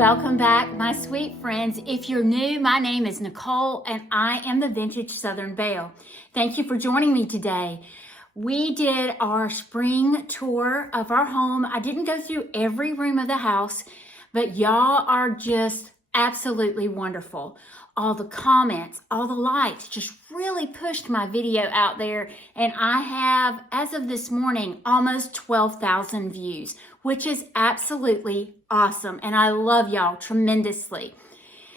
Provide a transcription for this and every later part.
welcome back, my sweet friends. If you're new, my name is Nicole and I am the Vintage Southern Belle. Thank you for joining me today. We did our spring tour of our home. I didn't go through every room of the house, but y'all are just absolutely wonderful. All the comments, all the likes just really pushed my video out there, and I have, as of this morning, almost 12,000 views, which is absolutely awesome, and I love y'all tremendously.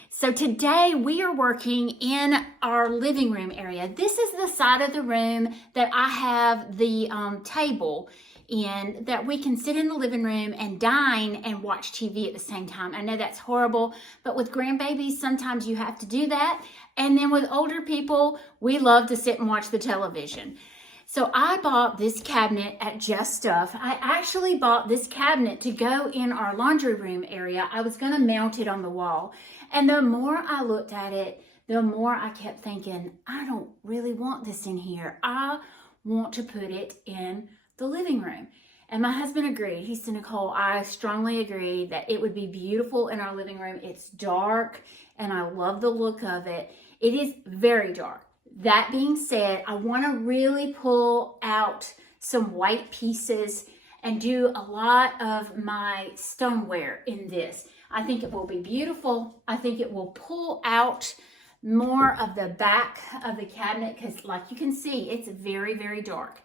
So today we are working in our living room area. This is the side of the room that I have the table in, that we can sit in the living room and dine and watch TV at the same time. I know that's horrible, but with grandbabies, sometimes you have to do that. And then with older people, we love to sit and watch the television. So I bought this cabinet at Just Stuff. I actually bought this cabinet to go in our laundry room area. I was gonna mount it on the wall. And the more I looked at it, the more I kept thinking, I don't really want this in here. I want to put it in the living room. And my husband agreed. He said, Nicole, I strongly agree that it would be beautiful in our living room. It's dark and I love the look of it. It is very dark. That being said, I want to really pull out some white pieces and do a lot of my stoneware in this. I think it will be beautiful. I think it will pull out more of the back of the cabinet because, like you can see, it's very, very dark.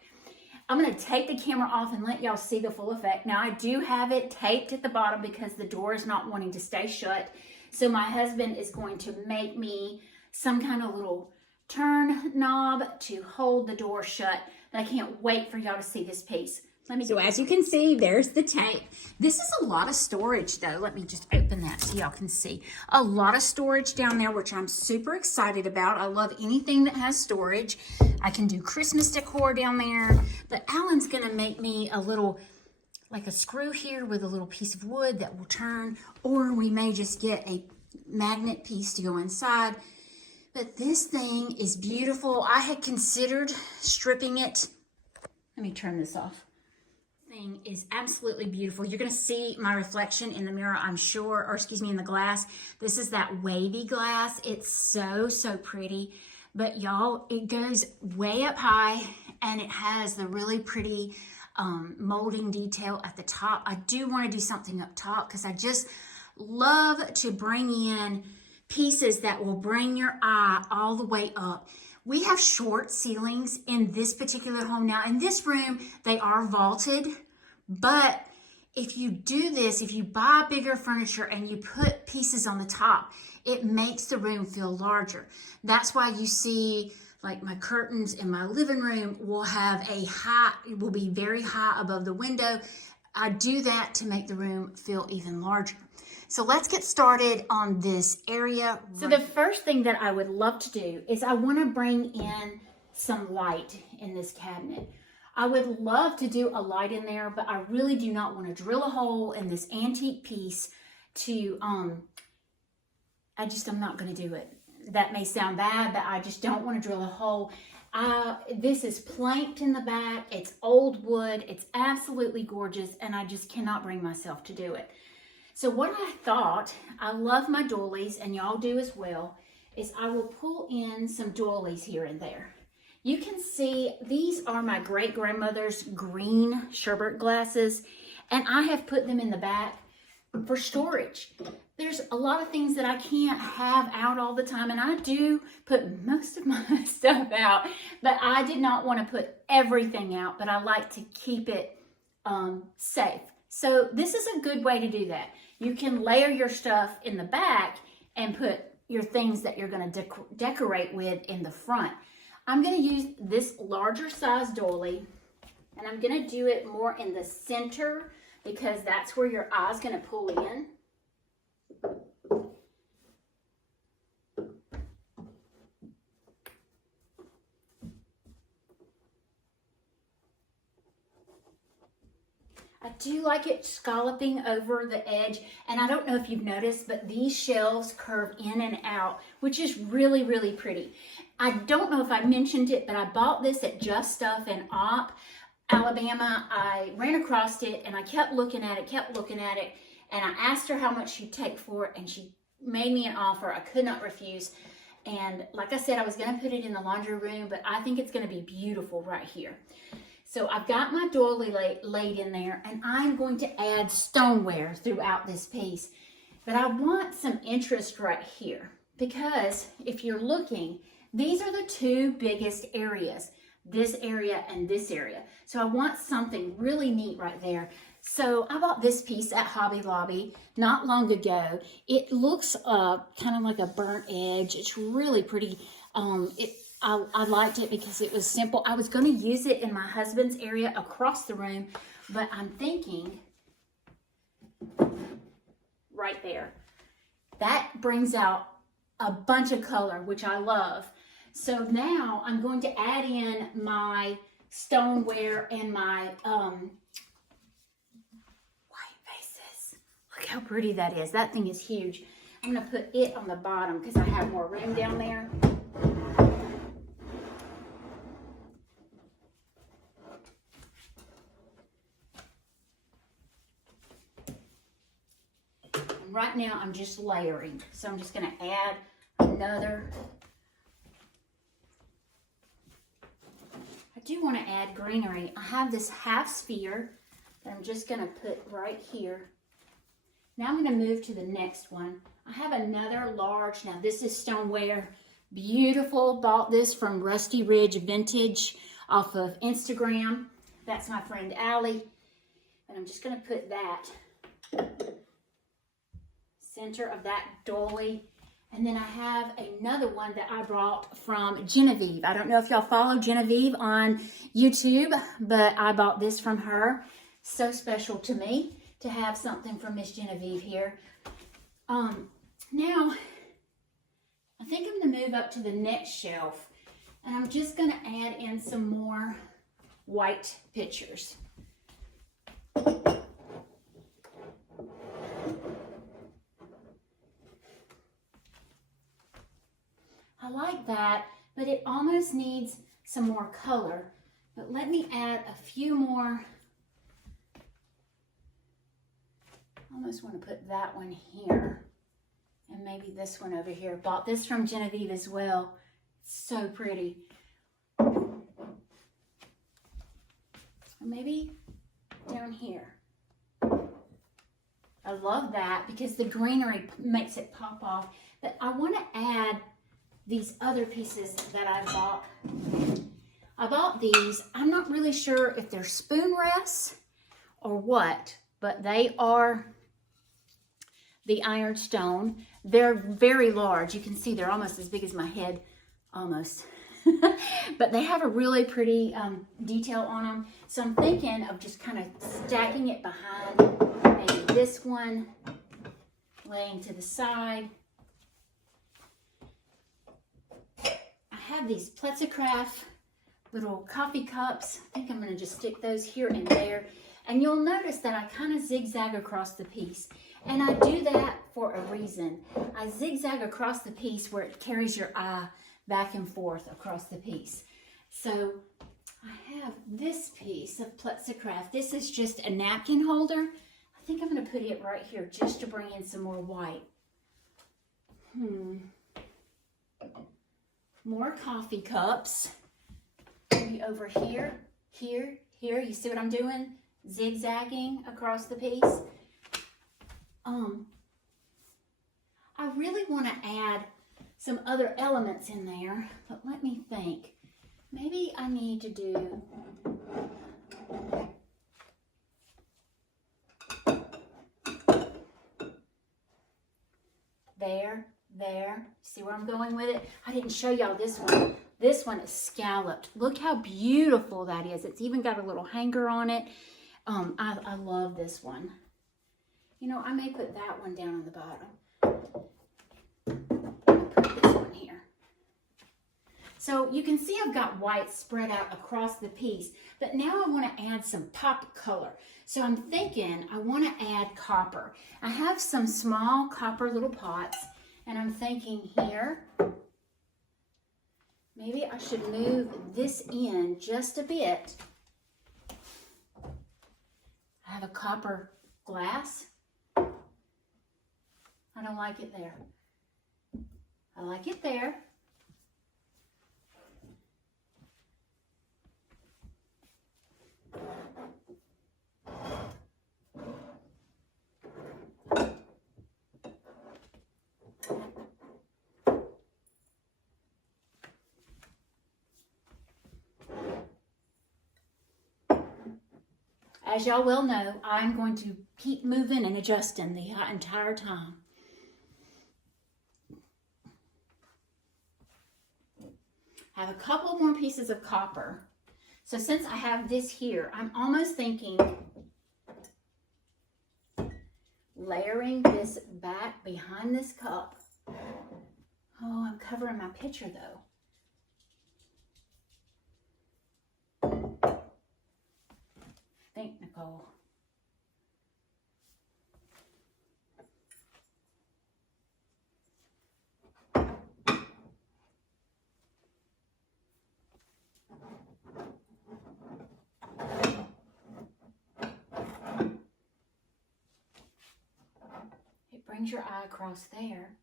I'm going to take the camera off and let y'all see the full effect. Now, I do have it taped at the bottom because the door is not wanting to stay shut. So my husband is going to make me some kind of little turn knob to hold the door shut. But I can't wait for y'all to see this piece. So as you can see, there's the tape. This is a lot of storage though. Let me just open that so y'all can see. A lot of storage down there, which I'm super excited about. I love anything that has storage. I can do Christmas decor down there. But Ellan's gonna make me a little, like a screw here with a little piece of wood that will turn, or we may just get a magnet piece to go inside. But this thing is beautiful. I had considered stripping it. Let me turn this off. Thing is absolutely beautiful. You're going to see my reflection in the mirror, I'm sure, or excuse me, in the glass. This is that wavy glass. It's so pretty. But y'all, it goes way up high and it has the really pretty molding detail at the top. I do want to do something up top because I just love to bring in pieces that will bring your eye all the way up. We have short ceilings in this particular home. Now, in this room, they are vaulted, but if you do this, if you buy bigger furniture and you put pieces on the top, it makes the room feel larger. That's why you see, like, my curtains in my living room will have it will be very high above the window. I do that to make the room feel even larger. So let's get started on this area. So the first thing that I would love to do is I want to bring in some light in this cabinet. I would love to do a light in there, but I really do not want to drill a hole in this antique piece to, I'm not going to do it. That may sound bad, but I just don't want to drill a hole. This is planked in the back. It's old wood. It's absolutely gorgeous, and I just cannot bring myself to do it. So what I thought, I love my doilies, and y'all do as well, is I will pull in some doilies here and there. You can see these are my great-grandmother's green sherbet glasses, and I have put them in the back for storage. There's a lot of things that I can't have out all the time, and I do put most of my stuff out, but I did not want to put everything out, but I like to keep it safe. So this is a good way to do that. You can layer your stuff in the back and put your things that you're going to decorate with in the front. I'm going to use this larger size doily, and I'm going to do it more in the center because that's where your eye's going to pull in. I do like it scalloping over the edge, and I don't know if you've noticed, but these shelves curve in and out, which is really, really pretty. I don't know if I mentioned it, but I bought this at Just Stuff in Alabama. I ran across it, and I kept looking at it, And I asked her how much she'd take for it, and she made me an offer I could not refuse. And like I said, I was going to put it in the laundry room, but I think it's going to be beautiful right here. So I've got my doily laid in there, and I'm going to add stoneware throughout this piece. But I want some interest right here, because if you're looking, these are the two biggest areas, this area and this area. So I want something really neat right there. So I bought this piece at Hobby Lobby not long ago. It looks kind of like a burnt edge. It's really pretty. I liked it because it was simple. I was going to use it in my husband's area across the room, but I'm thinking right there. That brings out a bunch of color, which I love. So now I'm going to add in my stoneware and my white vases. Look how pretty that is. That thing is huge. I'm going to put it on the bottom because I have more room down there. Right now I'm just layering, so I'm just going to add another. I do want to add greenery. I have this half sphere that I'm just going to put right here. Now I'm going to move to the next one. I have another large. Now this is stoneware. Beautiful. Bought this from Rusty Ridge Vintage off of Instagram. That's my friend Allie. And I'm just going to put that center of that doily. And then I have another one that I brought from Genevieve. I don't know if y'all follow Genevieve on YouTube, but I bought this from her. So special to me to have something from Miss Genevieve here. Now, I think I'm going to move up to the next shelf, and I'm just going to add in some more white pictures. I like that, but it almost needs some more color. But let me add a few more. I almost want to put that one here. And maybe this one over here. Bought this from Genevieve as well. It's so pretty. Or maybe down here. I love that because the greenery makes it pop off. But I want to add these other pieces that I bought. I bought these. I'm not really sure if they're spoon rests or what, but they are the ironstone. They're very large. You can see they're almost as big as my head, almost. But they have a really pretty detail on them. So I'm thinking of just kind of stacking it behind maybe this one, laying to the side. I have these Plexicraft little coffee cups. I think I'm going to just stick those here and there. And you'll notice that I kind of zigzag across the piece. And I do that for a reason. I zigzag across the piece where it carries your eye back and forth across the piece. So I have this piece of Plexicraft. This is just a napkin holder. I think I'm going to put it right here just to bring in some more white. More coffee cups. Maybe over here, here. You see what I'm doing? Zigzagging across the piece. I really want to add some other elements in there, but let me think. Maybe I need to do there. See where I'm going with it? I didn't show y'all this one. This one is scalloped. Look how beautiful that is. It's even got a little hanger on it. I love this one. You know, I may put that one down on the bottom. Put this one here. So you can see I've got white spread out across the piece, but now I want to add some pop color. So I'm thinking I want to add copper. I have some small copper little pots, and I'm thinking here, maybe I should move this in just a bit. I have a copper glass. I don't like it there. I like it there. As y'all well know, I'm going to keep moving and adjusting the entire time. I have a couple more pieces of copper. So since I have this here, I'm almost thinking layering this back behind this cup. Oh, I'm covering my picture though. Think, Nicole. It brings your eye across there.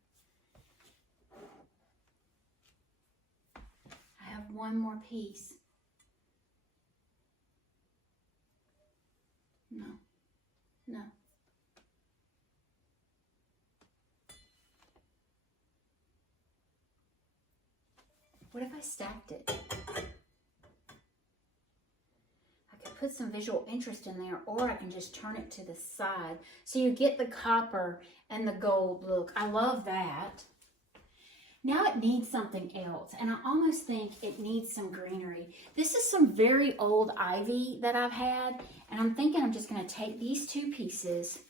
I have one more piece. No. What if I stacked it? I could put some visual interest in there, or I can just turn it to the side. So you get the copper and the gold look. I love that. Now it needs something else, and I almost think it needs some greenery. This is some very old ivy that I've had, and I'm thinking I'm just going to take these two pieces,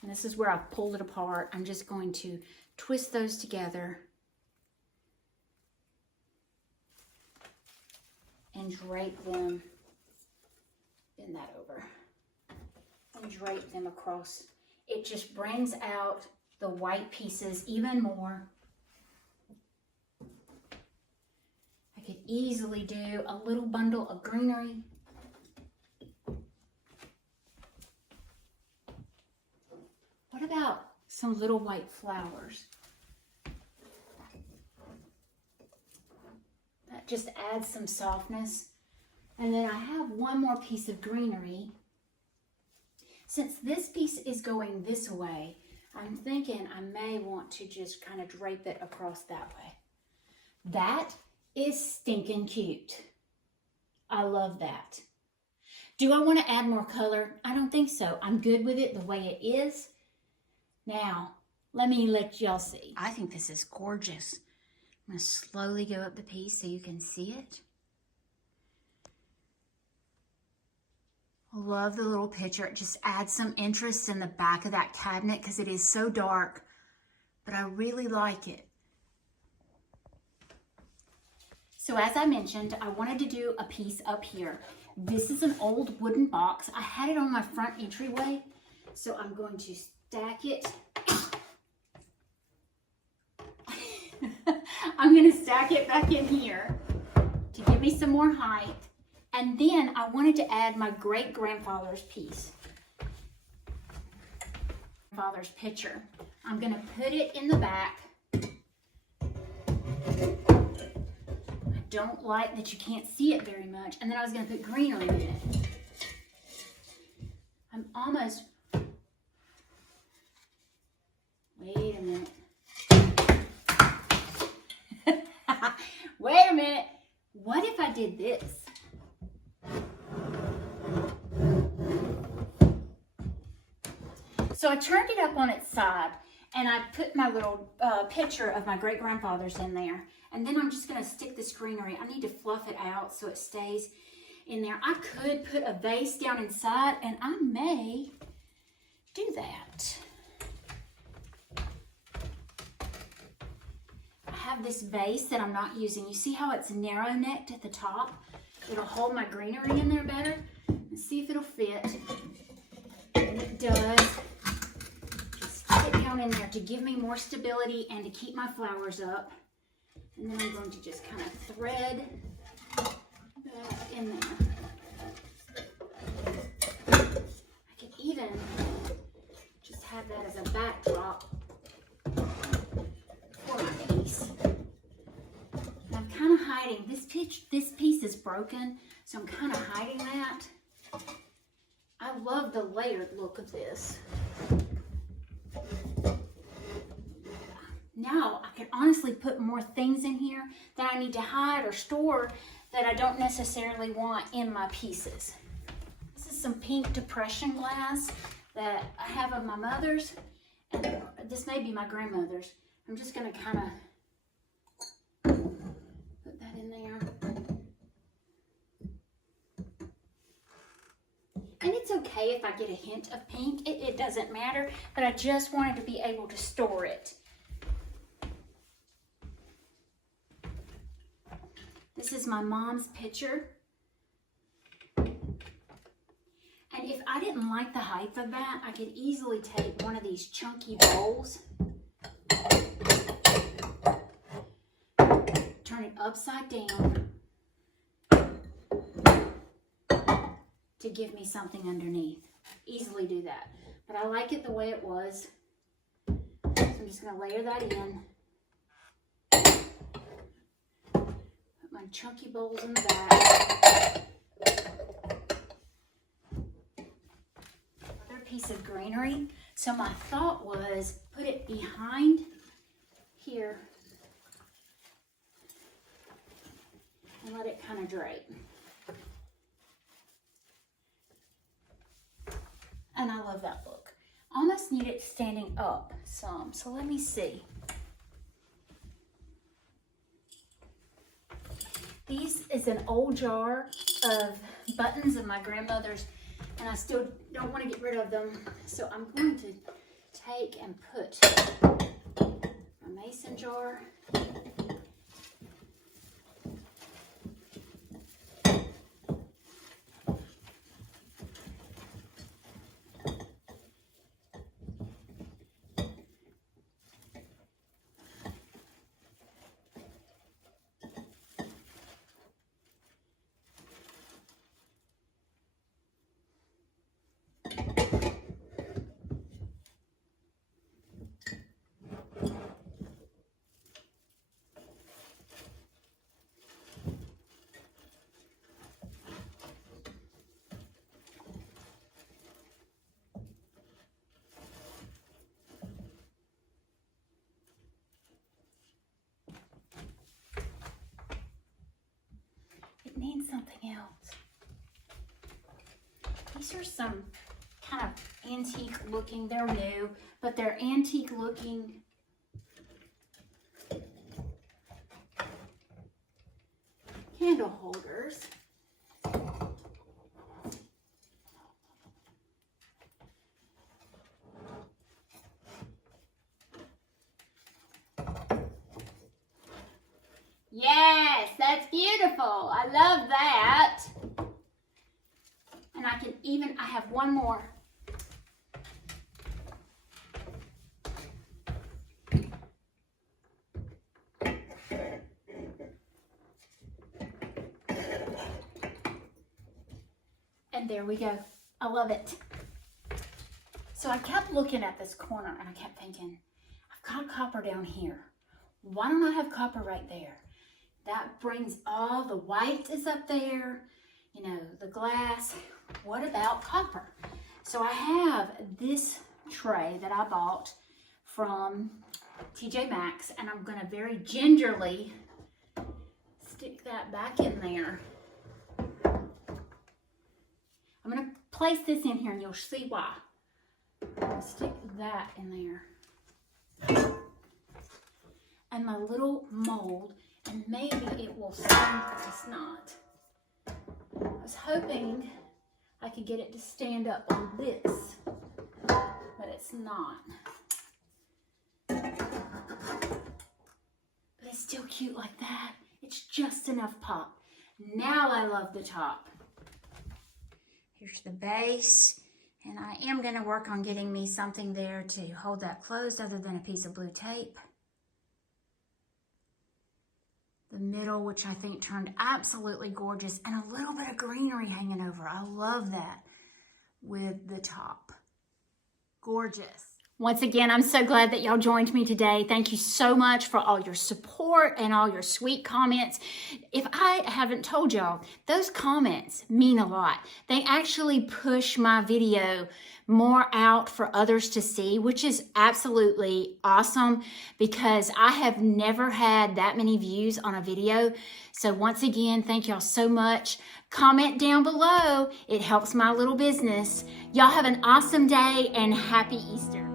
and this is where I've pulled it apart. I'm just going to twist those together and drape them, bend that over, and drape them across. It just brings out the white pieces even more. I could easily do a little bundle of greenery. What about some little white flowers? That just adds some softness. And then I have one more piece of greenery. Since this piece is going this way, I'm thinking I may want to just kind of drape it across that way. That is stinking cute. I love that. Do I want to add more color? I don't think so. I'm good with it the way it is. Now, let me let y'all see. I think this is gorgeous. I'm going to slowly go up the piece so you can see it. Love the little picture. It just adds some interest in the back of that cabinet because it is so dark, but I really like it. So as I mentioned, I wanted to do a piece up here. This is an old wooden box. I had it on my front entryway, so I'm going to stack it. I'm going to stack it back in here to give me some more height. And then I wanted to add my great-grandfather's piece. Grandfather's picture. I'm going to put it in the back. I don't like that you can't see it very much. And then I was going to put greenery in it. I'm almost... Wait a minute. Wait a minute. What if I did this? So I turned it up on its side, and I put my little picture of my great-grandfather's in there. And then I'm just going to stick this greenery. I need to fluff it out so it stays in there. I could put a vase down inside, and I may do that. I have this vase that I'm not using. You see how it's narrow-necked at the top? It'll hold my greenery in there better. Let's see if it'll fit. And it does. Stick it down in there to give me more stability and to keep my flowers up. And then I'm going to just kind of thread that in there. I could even just have that as a backdrop. this piece is broken, so I'm kind of hiding that. I love the layered look of this. Now I can honestly put more things in here that I need to hide or store that I don't necessarily want in my pieces. This is some pink depression glass that I have of my mother's, and this may be my grandmother's. I'm just gonna kind of put that in there. And it's okay if I get a hint of pink, it doesn't matter, but I just wanted to be able to store it. This is my mom's picture. And if I didn't like the height of that, I could easily take one of these chunky bowls, turn it upside down to give me something underneath. Easily do that. But I like it the way it was. So I'm just going to layer that in. Put my chunky bowls in the back. Another piece of greenery. So my thought was put it behind here and let it kind of drape. And I love that look. Almost need it standing up some. So let me see. This is an old jar of buttons of my grandmother's, and I still don't want to get rid of them. So I'm going to take and put my mason jar. Need something else. These are some kind of antique looking, they're new, but they're antique looking candle holders. Yes, that's beautiful. I love that. And I have one more. And there we go. I love it. So I kept looking at this corner and I kept thinking, I've got copper down here. Why don't I have copper right there? That brings all the white is up there, you know, the glass. What about copper? So I have this tray that I bought from TJ Maxx, and I'm going to very gingerly stick that back in there. I'm going to place this in here and you'll see why. I'm going to stick that in there. And my little mold. And maybe it will stand, it's not. I was hoping I could get it to stand up on this, but it's not. But it's still cute like that. It's just enough pop. Now I love the top. Here's the base, and I am gonna work on getting me something there to hold that closed other than a piece of blue tape. The middle, which I think turned absolutely gorgeous, and a little bit of greenery hanging over. I love that with the top. Gorgeous. Once again, I'm so glad that y'all joined me today. Thank you so much for all your support and all your sweet comments. If I haven't told y'all, those comments mean a lot. They actually push my video more out for others to see, which is absolutely awesome because I have never had that many views on a video. So once again, thank y'all so much. Comment down below. It helps my little business. Y'all have an awesome day and happy Easter.